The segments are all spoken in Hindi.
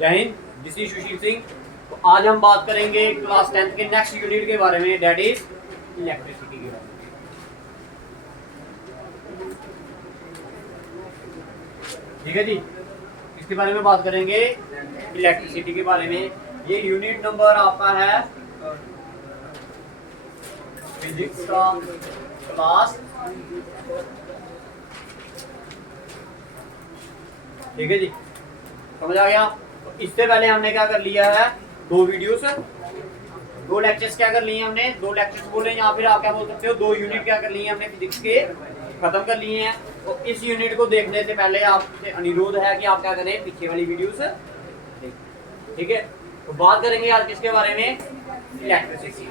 जय हिंद, दिस इज सुशील सिंह। तो आज हम बात करेंगे क्लास 10th के नेक्स्ट यूनिट के बारे में, दैट इज इलेक्ट्रिसिटी के बारे में। ठीक है जी, इसके बारे में बात करेंगे, इलेक्ट्रिसिटी के बारे में। ये यूनिट नंबर आपका है फिजिक्स का क्लास, ठीक है जी, समझ आ गया। तो इससे पहले हमने क्या कर लिया है, दो वीडियोस, दो लेक्चर्स क्या कर लिए हमने, दो लेक्चर्स बोले या फिर आप क्या बोल सकते हो, दो यूनिट क्या कर लिए हमने फिजिक्स के, खत्म कर लिए हैं। तो इस यूनिट को देखने से पहले आपसे अनुरोध है कि आप क्या करें, पीछे वाली वीडियोस देखें, ठीक है। तो बात करेंगे आज किसके बारे में, इलेक्ट्रिसिटी।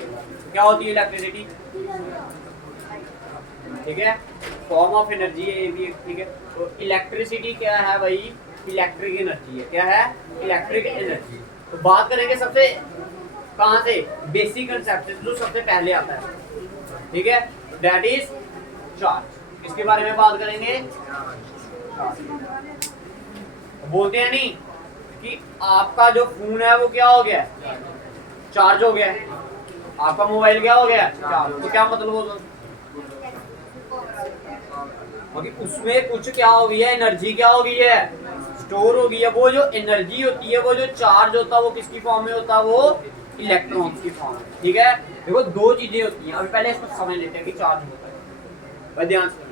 क्या होती है इलेक्ट्रिसिटी, ठीक है, फॉर्म ऑफ एनर्जी है ये भी, ठीक है। तो इलेक्ट्रिसिटी क्या है भाई, इलेक्ट्रिक एनर्जी है। क्या है, इलेक्ट्रिक एनर्जी। तो बात करेंगे सबसे कहां से, बेसिक कंसेप्ट जो सबसे पहले आता है, ठीक है, दैट इज चार्ज। इसके बारे में बात करेंगे। बोलते हैं नहीं कि आपका जो फोन है वो क्या हो गया, चार्ज हो गया। आपका मोबाइल क्या हो गया, चार्ज। तो क्या मतलब हो, उसमें कुछ क्या हो गई है, एनर्जी क्या हो गई है, स्टोर हो गई है। वो जो एनर्जी होती है, वो जो चार्ज होता है, वो किसकी फॉर्म में होता है, वो इलेक्ट्रॉन्स की फॉर्म में, ठीक है। देखो दो चीजें होती हैं, अभी पहले इसको समझ लेते हैं कि चार्ज होता है। भाई ध्यान से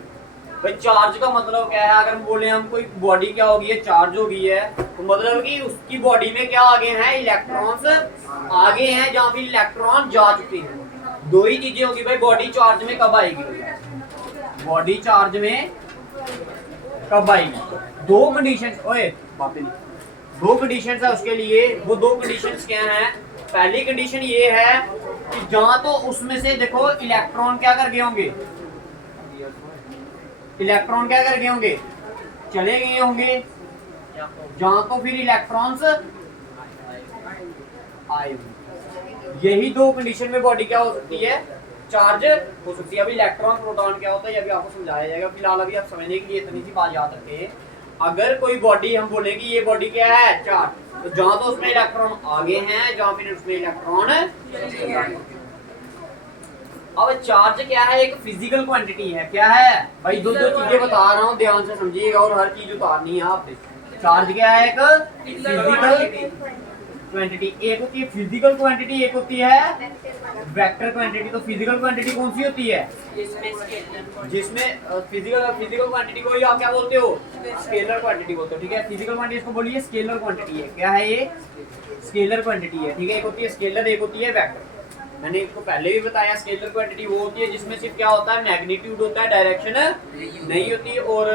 भाई, चार्ज का मतलब क्या है, अगर हम बोले हम कोई बॉडी क्या हो गई है, चार्ज हो गई है, तो मतलब कि उसकी बॉडी में क्या आगे हैं, इलेक्ट्रॉन्स आगे हैं, जहां फिर इलेक्ट्रॉन जा चुके हैं। दो ही चीजें होगी भाई, बॉडी चार्ज में कब आएगी, बॉडी चार्ज में कब आएगी। दो कंडीशंस, ओए बातें नहीं, दो कंडीशंस है उसके लिए। वो दो कंडीशंस क्या हैं, पहली कंडीशन ये है कि जहां तो उसमें से देखो इलेक्ट्रॉन क्या कर गए होंगे, इलेक्ट्रॉन क्या कर गए होंगे, चले गए होंगे, जहां तो फिर इलेक्ट्रॉन्स आए होंगे। यही दो कंडीशन में बॉडी क्या हो सकती है, चार्ज हो सकती है। अभी इलेक्ट्रॉन प्रोटॉन क्या होता है, ये भी आपको समझाया जाएगा। फिलहाल अभी आप समझने के लिए इतनी सी बात याद रखें, अगर कोई बॉडी हम बोले कि ये बॉडी क्या है, चार्ज, तो जहां तो उसमें इलेक्ट्रॉन आगे हैं, जहां फिर उसमें इलेक्ट्रॉन। अब चार्ज क्या है, एक फिजिकल क्वांटिटी है। क्या है भाई, दो दो चीजें बता रहा हूँ, ध्यान से समझिएगा और हर चीज उतारनी है आपने। चार्ज क्या है, एक फिजिकल क्वांटिटी, एक होती है फिजिकल क्वांटिटी, एक होती है वेक्टर क्वांटिटी। तो फिजिकल क्वांटिटी कौन सी होती है, जिसमें फिजिकल क्वांटिटी को ही आप क्या बोलते हो, स्केलर क्वांटिटी बोलते हो, ठीक है। फिजिकल क्वांटिटी इसको बोलिए स्केलर क्वांटिटी है। क्या है ये, स्केलर क्वांटिटी है, ठीक है। एक होती है स्केलर, एक होती है वेक्टर। मैंने इसको पहले भी बताया, स्केलर क्वांटिटी वो होती है जिसमें सिर्फ क्या होता है, मैग्नीट्यूड होता है, डायरेक्शन नहीं होती। और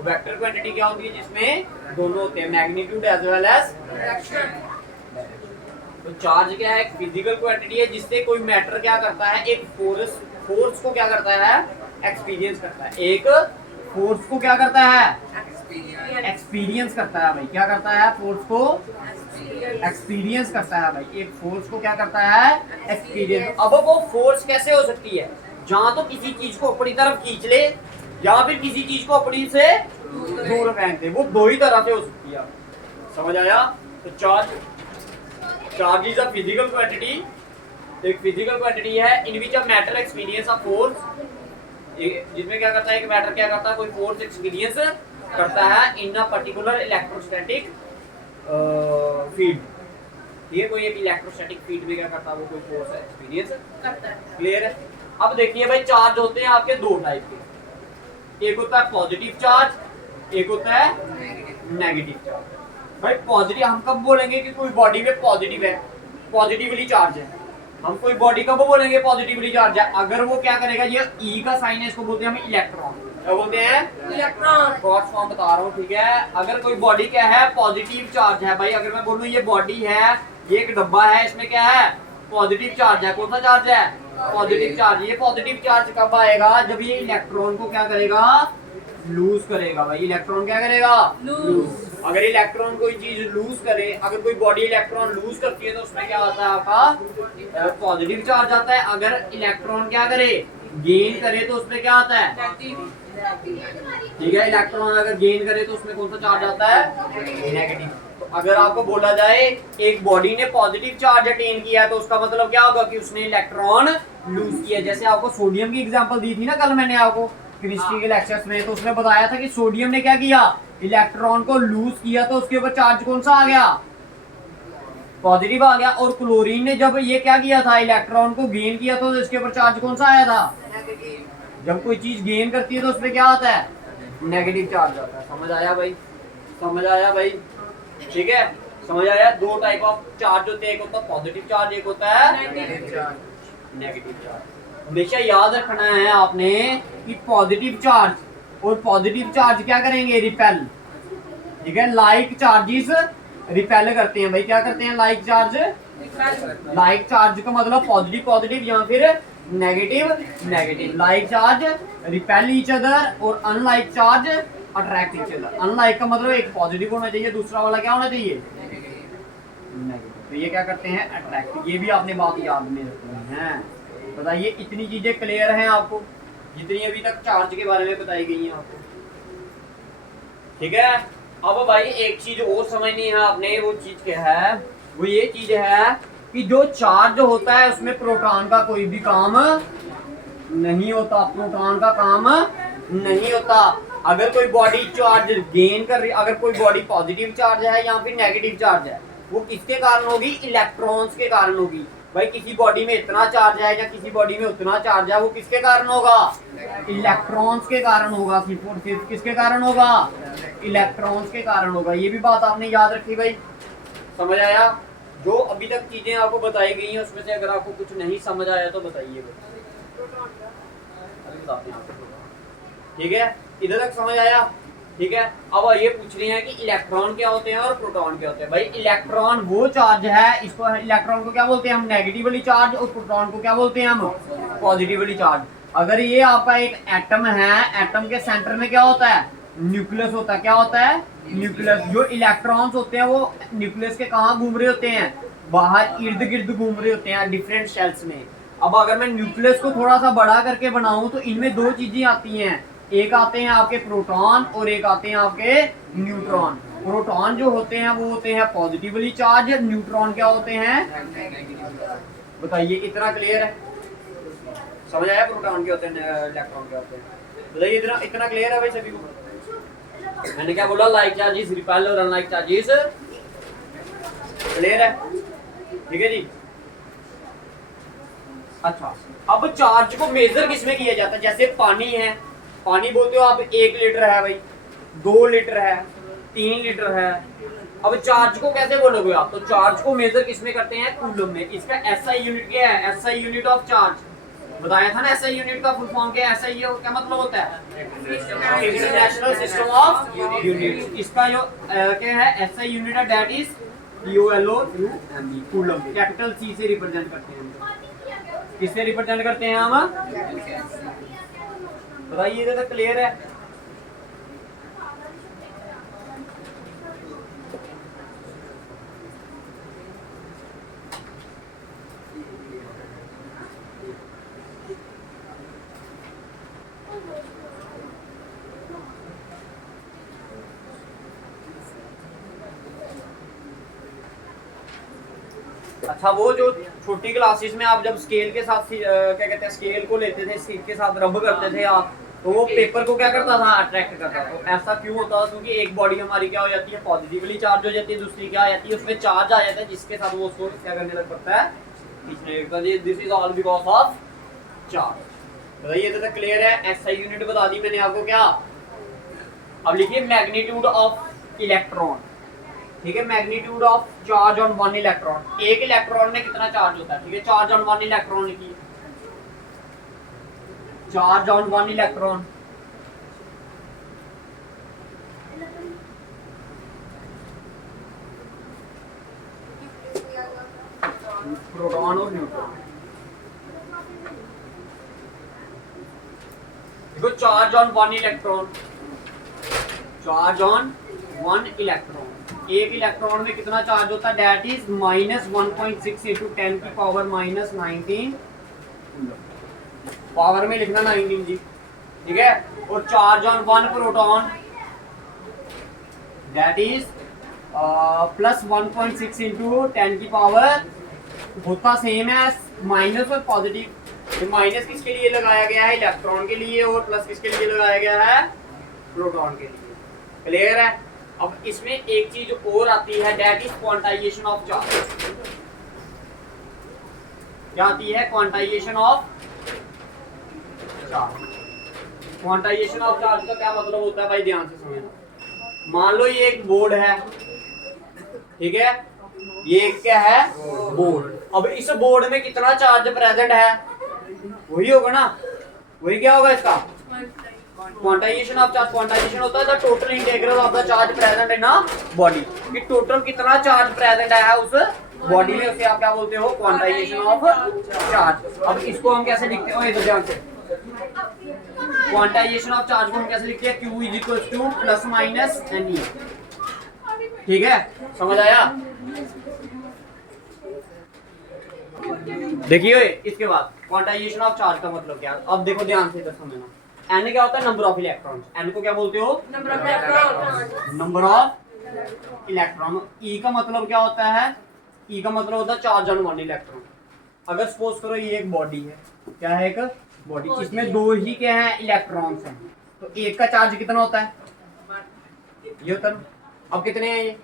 वेक्टर क्वांटिटी क्या होती है, जिसमें दोनों होते हैं, magnitude as well as direction. तो चार्ज क्या है, एक फिजिकल क्वांटिटी है जिससे कोई मैटर क्या करता है, एक फोर्स को क्या करता है, एक्सपीरियंस करता है। एक फोर्स को क्या करता है, एक्सपीरियंस करता है भाई। क्या करता है, फोर्स को एक्सपीरियंस करता है भाई। एक फोर्स को क्या करता है, एक्सपीरियंस। अब वो फोर्स कैसे हो सकती है, जहां तो किसी चीज को अपनी तरफ खींच ले या फिर किसी चीज को अपनी से दूर फेंक दे, वो दो ही तरह से हो सकती है। समझ आया। तो charge is a physical quantity, एक फिजिकल क्वांटिटी है in which a matter experience a force, जिसमें क्या करता है, एक मैटर क्या करता है, कोई फोर्स एक्सपीरियंस करता है इन अ पर्टिकुलर इलेक्ट्रोस्टैटिक फील्ड। ये कोई एक इलेक्ट्रोस्टैटिक फील्ड में क्या करता है, वो कोई फोर्स एक्सपीरियंस करता है। क्लियर है। अब देखिए भाई, चार्ज होते हैं आपके दो टाइप के, एक होता है पॉजिटिव चार्ज, एक होता है नेगेटिव चार्ज। भाई पॉजिटिव हम कब बोलेंगे कि कोई बॉडी में पॉजिटिव है, पॉजिटिवली चार्ज है। हम कोई बॉडी कब बोलेंगे पॉजिटिवली चार्ज है, अगर वो क्या करेगा, ये ई का साइन है, इसको बोलते हैं हम इलेक्ट्रॉन। क्या बोलते हैं, इलेक्ट्रॉन। क्रॉस फॉर्म बता रहा हूँ, ठीक है। अगर कोई बॉडी क्या है, पॉजिटिव चार्ज है भाई, अगर मैं बोलूँ ये बॉडी है, ये एक डब्बा है, इसमें क्या है, पॉजिटिव चार्ज है। कौन सा चार्ज है, पॉजिटिव चार्ज। ये पॉजिटिव चार्ज कब आएगा, जब ये इलेक्ट्रॉन को क्या करेगा, लूज करेगा भाई। इलेक्ट्रॉन क्या करेगा, लूज। अगर इलेक्ट्रॉन कोई चीज लूज करे, अगर कोई बॉडी इलेक्ट्रॉन लूज करती है, तो उसमें क्या आता है, आपका पॉजिटिव चार्ज आता है। अगर इलेक्ट्रॉन क्या करे, गेन करे, तो उसमें क्या आता है, ठीक है, इलेक्ट्रॉन अगर गेन करे तो उसमें कौन सा चार्ज आता है, नेगेटिव। तो अगर आपको बोला जाए एक बॉडी ने पॉजिटिव चार्ज अटेन किया तो उसका मतलब क्या होगा कि उसने इलेक्ट्रॉन लूज किया। जैसे आपको सोडियम की एग्जांपल दी थी ना कल मैंने आपको केमिस्ट्री के लेक्चर्स में, तो उसमें बताया था कि सोडियम ने क्या किया, इलेक्ट्रॉन को लूज किया तो उसके ऊपर चार्ज कौन सा आ गया, पॉजिटिव आ गया। और क्लोरीन ने जब ये क्या किया था, इलेक्ट्रॉन को गेन किया तो इसके ऊपर चार्ज कौन सा आया था, जब कोई चीज गेन करती है तो उसमें क्या आता है, नेगेटिव चार्ज आता है। समझ आया भाई, समझ आया भाई, ठीक है, समझ आया। दो टाइप ऑफ चार्ज होते हैं, एक होता है पॉजिटिव चार्ज, एक होता है नेगेटिव चार्ज। हमेशा याद रखना है आपने कि पॉजिटिव चार्ज और पॉजिटिव चार्ज क्या करेंगे, रिपेल, ठीक है। लाइक चार्जेस रिपेल करते हैं भाई, क्या करते हैं, लाइक चार्ज, लाइक चार्ज का मतलब पॉजिटिव पॉजिटिव या फिर negative negative. Like charge repel each other और unlike charge attract each other. Unlike का मतलब एक पॉजिटिव होना चाहिए, दूसरा वाला क्या होना चाहिए, नेगेटिव। तो ये क्या करते हैं, अट्रैक्ट। ये भी आपने बात याद में रखनी है। बताइए इतनी चीजें क्लियर हैं आपको, जितनी अभी तक चार्ज के बारे में बताई गई हैं आपको, ठीक है। अब भाई एक चीज और समझनी है आपने, वो चीज क्या है, वो ये चीज है कि जो चार्ज होता है उसमें प्रोटॉन का कोई भी काम नहीं होता, प्रोटॉन का काम नहीं होता। अगर कोई बॉडी चार्ज गेन कर रही, अगर कोई बॉडी पॉजिटिव चार्ज है या फिर नेगेटिव चार्ज है, वो किसके कारण होगी, इलेक्ट्रॉन्स के कारण होगी। भाई किसी बॉडी में इतना चार्ज है या किसी बॉडी में उतना चार्ज है, वो किसके कारण होगा, इलेक्ट्रॉन्स के कारण होगा। सिर्फ और सिर्फ किसके कारण होगा, इलेक्ट्रॉन्स के कारण होगा। ये भी बात आपने याद रखी भाई, समझ आया। जो अभी तक चीजें आपको बताई गई हैं उसमें से अगर आपको कुछ नहीं समझ आया तो बताइए, ठीक है, इधर तक समझ आया, ठीक है। अब ये पूछ रहे हैं कि इलेक्ट्रॉन क्या होते हैं और प्रोटॉन क्या होते हैं। भाई इलेक्ट्रॉन वो चार्ज है, इसको इलेक्ट्रॉन को क्या बोलते हैं हम, नेगेटिवली चार्ज, और प्रोटॉन को क्या बोलते हैं हम, पॉजिटिवली चार्ज। अगर ये आपका एक एटम है, एटम के सेंटर में क्या होता है, न्यूक्लियस होता है। क्या होता है, न्यूक्लियस। जो इलेक्ट्रॉन्स होते हैं वो न्यूक्लियस के कहाँ घूम रहे होते हैं, बाहर इर्द गिर्द घूम रहे होते हैं डिफरेंट शेल्स में। अब अगर मैं न्यूक्लियस को थोड़ा सा बड़ा करके बनाऊं तो इनमें दो चीजें आती हैं, एक आते हैं आपके प्रोटॉन और एक आते हैं आपके न्यूट्रॉन। प्रोटॉन जो होते हैं वो होते हैं पॉजिटिवली चार्ज, न्यूट्रॉन क्या होते हैं, बताइए इतना क्लियर है, समझ आया, प्रोटॉन क्या होते हैं, इलेक्ट्रॉन क्या होते हैं, बताइए इतना इतना क्लियर है भाई सभी को। मैंने क्या बोला, लाइक चार्जेस रिपेल और अनलाइक चार्जेस क्लियर है, ठीक है जी। अच्छा, अब चार्ज को मेजर किसमें किया जाता है, जैसे पानी है, पानी बोलते हो आप 1 लीटर है भाई, 2 लीटर है, 3 लीटर है। अब चार्ज को कैसे बोलोगे आप, तो चार्ज को मेजर किसमें करते हैं, कूलम में। इसका एसआई यूनिट क्या है, एसआई यूनिट ऑफ चार्ज बताया था ना, एसआई यूनिट का फुल फॉर्म क्या है, एसआई क्या मतलब होता है, इंटरनेशनल सिस्टम ऑफ यूनिट्स। इसका जो क्या है एसआई यूनिट है, that is coulomb, coulomb, capital C से रिप्रेजेंट करते हैं। किससे रिप्रेजेंट करते हैं हम, बताइए इधर तक क्लियर है। अच्छा, वो जो छोटी क्लासेस में आप जब स्केल के साथ क्या कहते हैं, स्केल को लेते थे, स्केल के साथ रब करते थे आप, तो वो पेपर को क्या करता था, अट्रैक्ट करता था। तो ऐसा क्यों होता है, क्योंकि एक बॉडी हमारी क्या हो जाती है, पॉजिटिवली चार्ज हो जाती है, दूसरी क्या आ जाती है, उसमें चार्ज आ जाता है जिसके साथ वो उसको क्या करने लग पड़ता है, खींचने। This is all because of charge. बताइए तो क्लियर है। एसआई यूनिट बता दी मैंने आपको क्या। अब लिखिए मैग्नीट्यूड ऑफ इलेक्ट्रॉन, ठीक है, magnitude of charge on 1 electron. एक इलेक्ट्रॉन में कितना चार्ज होता है, ठीक है, चार्ज ऑन 1 इलेक्ट्रॉन लिखिए, चार्ज ऑन 1 इलेक्ट्रॉन, प्रोटॉन और न्यूट्रॉन। देखो charge on 1 electron, charge on 1 electron, एक इलेक्ट्रॉन में कितना चार्ज होता है, दैट इज -1.6 इंटू 10 की पावर -19, पावर में लिखना 19 जी, ठीक है। और charge on one proton that is plus 1.6 into 10 की पावर होता सेम है माइनस और पॉजिटिव। माइनस किसके लिए लगाया गया है? इलेक्ट्रॉन के लिए, और प्लस किसके लिए लगाया गया है? प्रोटॉन के लिए। क्लियर है? अब इसमें एक चीज और आती है that is quantization of charge. क्या आती है? Quantization of charge. Quantization of charge का क्या मतलब होता है भाई? ध्यान से समझना। मान लो ये एक बोर्ड है, ठीक है, ये क्या है? बोर्ड। अब इस बोर्ड में कितना चार्ज प्रेजेंट है? वही होगा ना, वही क्या होगा इसका? Quantization of charge. क्वांटाइजेशन होता है the total integral of the charge present in a body. कि टोटल कितना चार्ज प्रेजेंट है उस बॉडी में, उसे आप क्या बोलते हो? Quantization of charge. अब इसको हम कैसे लिखते हो? ये तो ध्यान से, क्वांटाइजेशन ऑफ चार्ज को हम कैसे लिखते हैं? Q is equal to plus minus n. ठीक है, समझ आया? देखिए इसके बाद क्वांटाइजेशन ऑफ चार्ज का मतलब क्या है? अब देखो ध्यान से इधर समझना। एन क्या होता है? Number of electrons. एन को क्या बोलते हो? Number of electron. Number of electron. E का मतलब क्या होता है? ई का मतलब होता है चार्ज ऑन वन इलेक्ट्रॉन। अगर सपोज करो ये एक बॉडी है, क्या है? एक बॉडी, इसमें दो ही क्या है? इलेक्ट्रॉन्स हैं। तो एक का चार्ज कितना होता है? ये होता है। अब कितने हैं ये?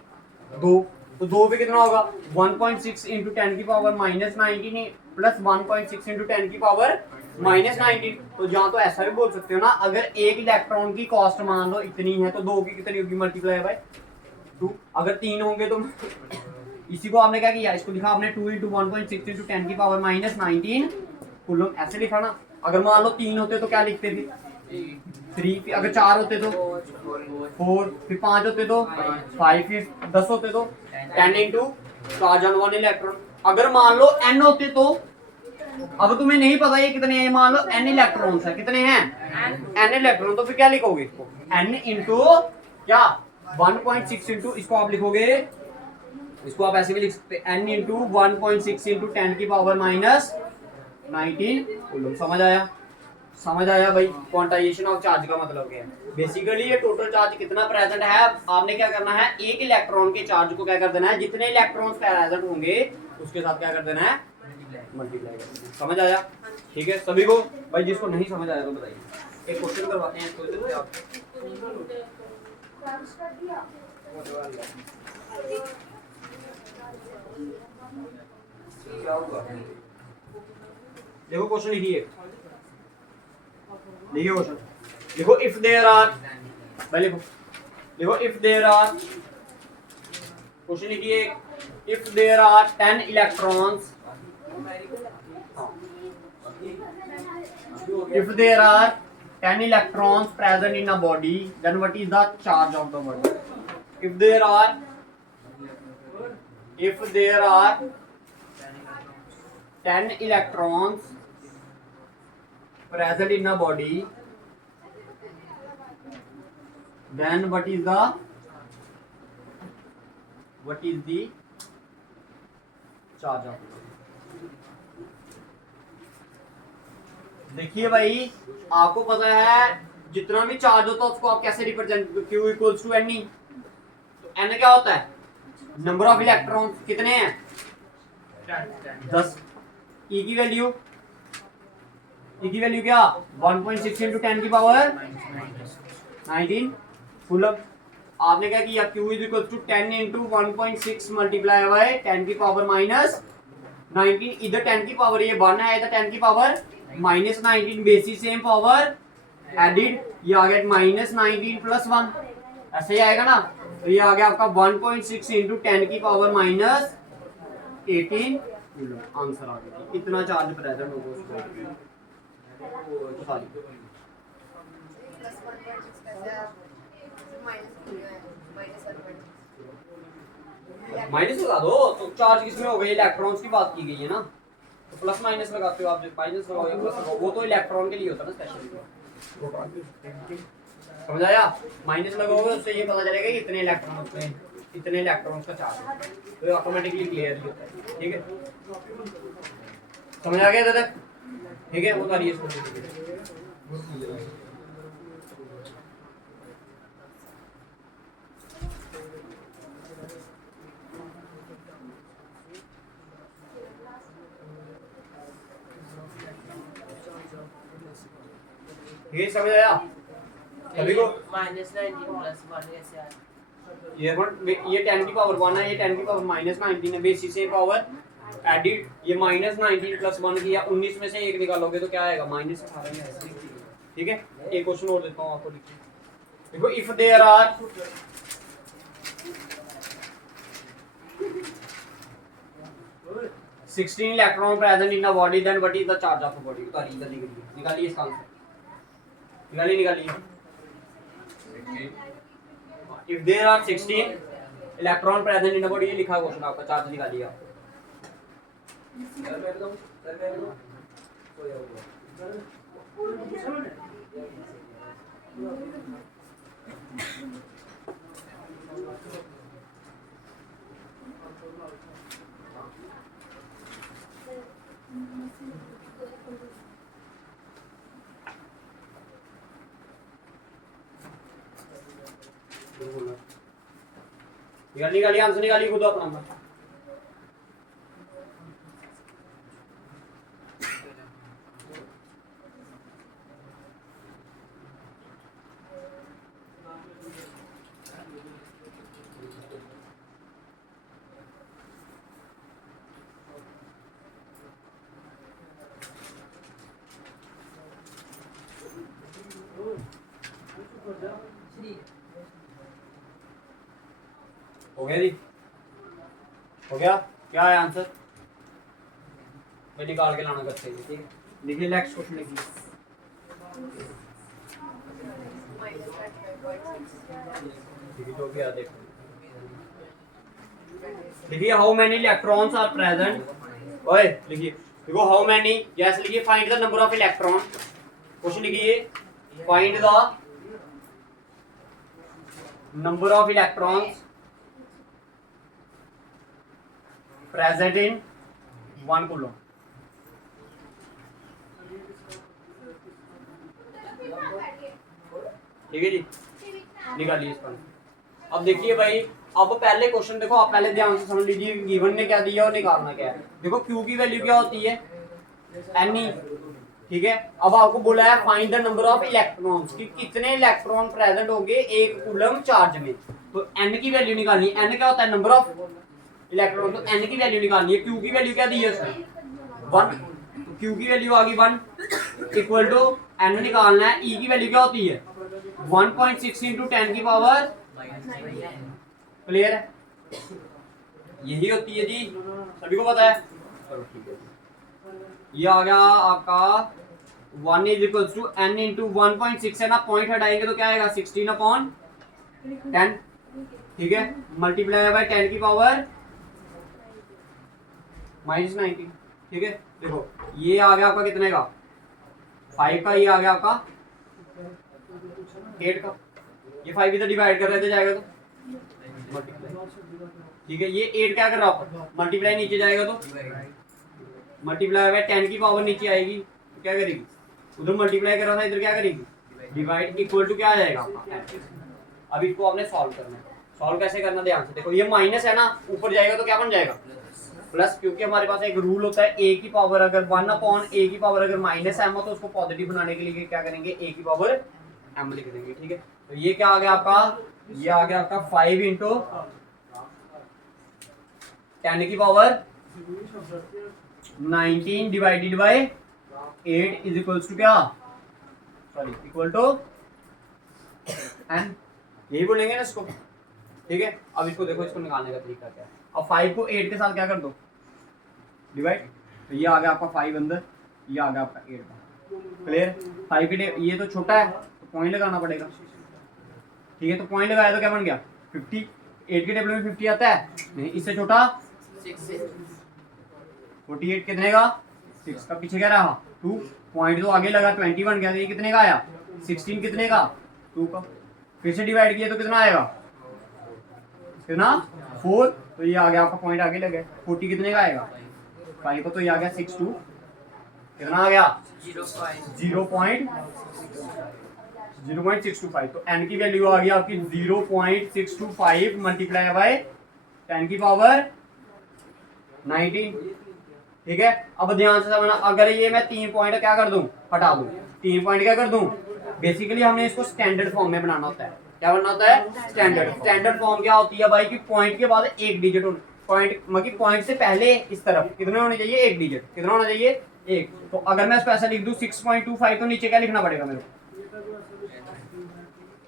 दो। तो दो पे कितना होगा? 1.6 इंटू 10 की पावर माइनस 19 प्लस 1.6 इंटू 10 की पावर माइनस 19। तो जहाँ तो ऐसा भी बोल सकते हो ना, अगर एक इलेक्ट्रॉन की कॉस्ट मान लो इतनी है तो दो की कितनी होगी? Multiply by 2। अगर तीन होंगे तो इसी को आपने क्या किया? इसको लिखा आपने 2 इंटू 1.6 इंटू 10 की पावर माइनस 19 कूलम, ऐसे लिखा ना। अगर मान लो तीन होते तो क्या लिखते थे? 3। अगर चार होते तो 4, फिर 5 होते तो 5, फिर 10 होते तो 10 into charge on one electron. अगर मान लो n होते तो, अब तुम्हें नहीं पता ये कितने हैं, मान लो n इलेक्ट्रॉन्स है। कितने हैं? n electron. तो फिर क्या लिखोगे इसको? n इंटू क्या? 1.6 इंटू, इसको आप लिखोगे, इसको आप ऐसे भी लिख सकते हैं, n इंटू 1.6 इंटू 10 की पावर माइनस 19। समझ आया? समझ आया भाई? क्वांटाइजेशन ऑफ चार्ज का मतलब क्या है? बेसिकली ये टोटल चार्ज कितना प्रेजेंट है, आपने क्या करना है? एक इलेक्ट्रॉन के चार्ज को क्या कर देना है? जितने इलेक्ट्रॉन्स प्रेजेंट होंगे उसके साथ क्या कर देना है? मल्टीप्लाई कर देना है। समझ आया? ठीक है सभी को? भाई जिसको नहीं समझ आया तो बताइए। एक क्वेश्चन करवाते हैं इसको आप। क्या होगा? देखो क्वेश्चन लिखिए, देखिए क्वेश्चन लिखो। इफ देयर आर, पहले लिखो इफ देयर आर, क्वेश्चन लिखिए, if there are 10 electrons, if there are 10 electrons present in a body, then what is the charge of the body? If there are 10 electrons present in a body, then what is the charge of it? देखिए भाई, आपको पता है जितना भी चार्ज होता है उसको आप कैसे represent? Q equals to N। तो N क्या होता है? Number of electron. कितने हैं? 10। E की वैल्यू क्या? 1.6 इंटू 10 की पावर 19 कूलम। आपने क्या किया? Q is equal to 10 into 1.6 multiply by 10 की पावर माइनस 19। इधर 10 की पावर ये 1 है, इधर 10 की power minus 19, basis same power added, ये आ गया माइनस 19 प्लस 1, ऐसे ही आएगा ना। तो ये आ गया आपका 1.6 इंटू 10 की पावर माइनस 18 आंसर आ गया। इतना चार्ज प्रेजेंट होगा उसको। माइनस लगा दो तो चार्ज किसमें हो गई? इलेक्ट्रॉन्स की बात की गई है ना, तो प्लस माइनस लगाते हो आप। जो माइनस लगाओ प्लस लगाओ, वो तो इलेक्ट्रॉन के लिए होता है ना स्पेशली। समझ आया? माइनस लगाओगे उससे ये पता चलेगा कि इतने इलेक्ट्रॉन्स में इतने इलेक्ट्रॉन्स का चार्ज है, तो ऑटोमेटिकली क्लियर ही होता है। ठीक है, समझ आ गया दादा? ठीक है, वो तारिए ये समझ आया सभी को? -19 प्लस 1 कैसे आया? ये 10 की पावर 1 है, ये 10 की पावर -19 है, बेसिस से पावर एडिट, ये -19 प्लस 1 किया, 19 में से एक निकालोगे तो क्या आएगा -18। ठीक है, एक क्वेश्चन और देता हूँ आपको, लिखिए। देखो if there are 16 electron present in a body, then what is the charge of the body? उतारिए जल्दी करिए, निकालिए इसका आंसर, निकालिए। If there are 16 electron present in a body, ये लिखा क्वेश्चन आपका, चार्ज निकालिए आप। निकालिए आंसर, निकालिए खुद अपना। हो गया जी, हो गया? क्या है आंसर? मैं निकाल के लाना करते हैं, ठीक है? लिखिए नेक्स्ट क्वेश्चन लिखिए। जो भी आ देखो, लिखिए how many electrons are present. ओए लिखिए, देखो हाउ मेनी, यस लिखिए, find the number of electron. Question लिखिए, find the number of electrons present in 1 coulomb। ठीक है जी, निकालिए इसका। अब देखिए भाई, अब पहले क्वेश्चन देखो, आप पहले ध्यान से समझ लीजिए, गिवन ने क्या दिया और निकालना क्या है। देखो Q की वैल्यू क्या होती है, Ne, ठीक है। अब आपको बोला है find the number of electrons, कि कितने इलेक्ट्रॉन प्रेजेंट होंगे एक कूलम चार्ज में। तो N की वैल्यू निकालनी है। N क्या होता है, नंबर ऑफ इलेक्ट्रॉन, तो N की वैल्यू निकालनी है। Q की वैल्यू क्या दी है उसने, 1, तो Q की वैल्यू आ गई 1 इक्वल टू N निकालना है। E की वैल्यू क्या होती है, 1.6 इंटू 10 की पावर, क्लियर है? यही होती है जी, सभी को पता है। चलो ठीक है, ये आ गया आपका 1 is equal to N into 1.6 है ना, पॉइंट हटाएंगे तो क्या आएगा 16/10, ठीक है, मल्टीप्लाई बाय 10 की पावर -19, ठीक है। देखो ये आ गया आपका कितने का, 5 का, ये आ गया आपका 8 का। ये 5 इधर डिवाइड कर रहे थे, जाएगा तो मल्टीप्लाई, ठीक है। ये 8 क्या कर रहा है, मल्टीप्लाई नीचे जाएगा तो मल्टीप्लाई बाय 10 की पावर नीचे आएगी, तो क्या करेगी, उधर मल्टीप्लाई कर रहा था, इधर क्या करेगी, डिवाइड, इक्वल टू क्या आ जाएगा आपका। अब इसको आपने सॉल्व करना है। सॉल्व कैसे करना, ध्यान से देखो, ये माइनस है ना, ऊपर जाएगा तो क्या बन जाएगा प्लस, क्योंकि हमारे पास एक रूल होता है a की पावर अगर 1/a की पावर अगर -m हो तो उसको पॉजिटिव बनाने के लिए क्या करेंगे, a की पावर m लिख देंगे, ठीक है। तो ये क्या आ गया आपका, ये आ गया आपका 5 इंटू 10 की power 19 divided by 8 is equals to क्या, सॉरी इक्वल टू n, यही बोलेंगे ना इसको, ठीक है। अब इसको देखो, इसको निकालने का तरीका क्या है। अब 5 को 8 के साथ क्या कर दो, डिवाइड, तो ये आ गया आपका 5 अंदर, ये आ गया आपका 8 का, क्लियर। 5 के ये तो छोटा है तो पॉइंट लगाना पड़ेगा, ठीक है। तो पॉइंट लगाया तो क्या बन गया 50, 8 के टेबल में 50 आता है नहीं, इससे छोटा 48 कितने का, 6 का, पीछे क्या रहा 2, पॉइंट तो आगे लगा 20 बन गया, तो ये कितने का आया 16 कितने का 2 का, फिर से डिवाइड किया तो कितना आएगा, कितना 4, तो ये आ गया आपका पॉइंट आगे लगे, 40 कितने का आएगा 5 का, तो ये आ गया 6 2, कितना आ गया 0.625, तो n की वैल्यू आ गई आपकी 0.625 मल्टीप्लाई बाय 10 की पावर 19, ठीक है। अब ध्यान से समझना, अगर ये मैं 3 पॉइंट क्या कर दूं, हटा दूं, 3 पॉइंट क्या कर दूं बेसिकली हमें इसको स्टैंडर्ड फॉर्म में बनाना होता है। क्या बनाना होता है? स्टैंडर्ड फॉर्म क्या होती है भाई कि पॉइंट के बाद एक डिजिट होना, पॉइंट मतलब पॉइंट से पहले इस तरफ कितने होने चाहिए? एक डिजिट। कितना होना चाहिए? एक। तो अगर मैं इसको ऐसा लिख दूं 6.25 तो नीचे क्या लिखना पड़ेगा मेरे को?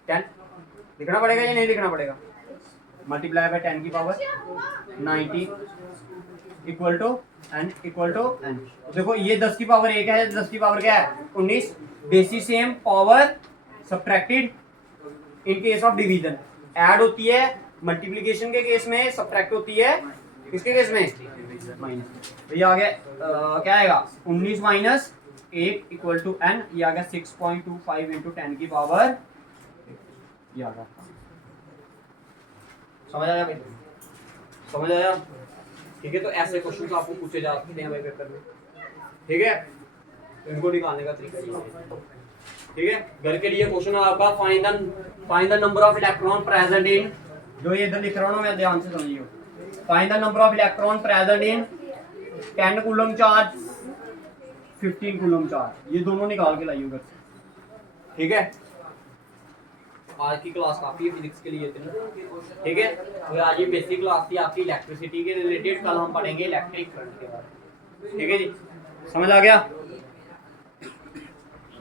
10 लिखना पड़ेगा या नहीं लिखना पड़ेगा? मल्टीप्लाई बाय 10 की पावर 90 इक्वल टू n। देखो ये 10 की पावर 1 है, 10 की पावर क्या है? 19। Basis same power subtracted in case of division. Add होती है मल्टीप्लिकेशन के केस में, सब्ट्रैक्ट होती है किसके केस में? माइनस। तो ये आ गया क्या आएगा? 19 माइनस 1 इक्वल टू n। ये आ गया 6.25 इंटू 10 की पावर, ये आ गया। समझ आया भाई? समझ आया? ठीक है, तो ऐसे क्वेश्चन आपको पूछे जा सकते हैं भाई पेपर में। ठीक है, तो इनको निकालने का तरीका ये है। ठीक है, घर के लिए क्वेश्चन आपका find the number of electron present इन, जो ये इधर लिख रहा हूं ना, मैं ध्यान से समझिए। Find the number of electron present in 10 coulomb charge, 15 coulomb charge, ये दोनों निकाल के लाइए घर से। ठीक है, आज की क्लास काफी है फिजिक्स के लिए इतनी। ठीक है, और आज ये बेसिक क्लास थी आपकी इलेक्ट्रिसिटी के रिलेटेड। कल हम पढ़ेंगे इलेक्ट्रिक करंट के बारे में। ठीक है जी, समझ आ गया?